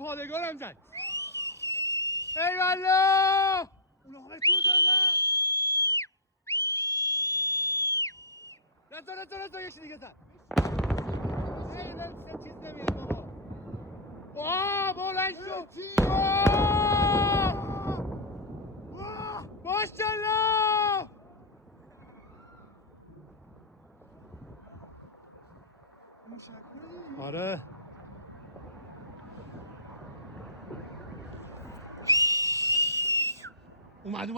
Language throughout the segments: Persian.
پادگانم زد. ای والله اون آقا چون زد نه یکی دیگه زد. ای من چیز نمیاد بابا. بلند شو. ماشاءالله. آره اومد.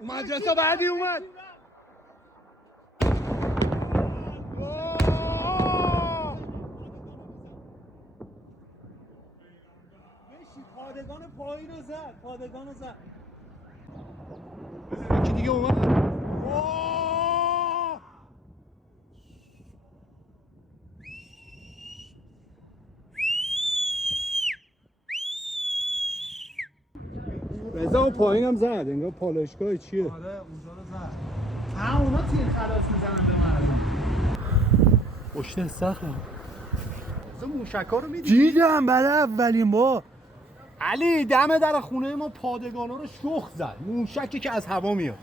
اومد جسا بعدی اومد. پادگان پایین رو زد. یکی دیگه اومد. رضا اون پایین هم زد. انگار پالایشگاه چیه؟ آره اونجا رو زد. اونا تیر خلاص میزنن به مردم. پشت استخرم. تو موشکا رو میدیدی؟ دیدم بعد اولین بار. علی دم در خونه ما پادگانا رو شخ زد. موشکی که از هوا میاد.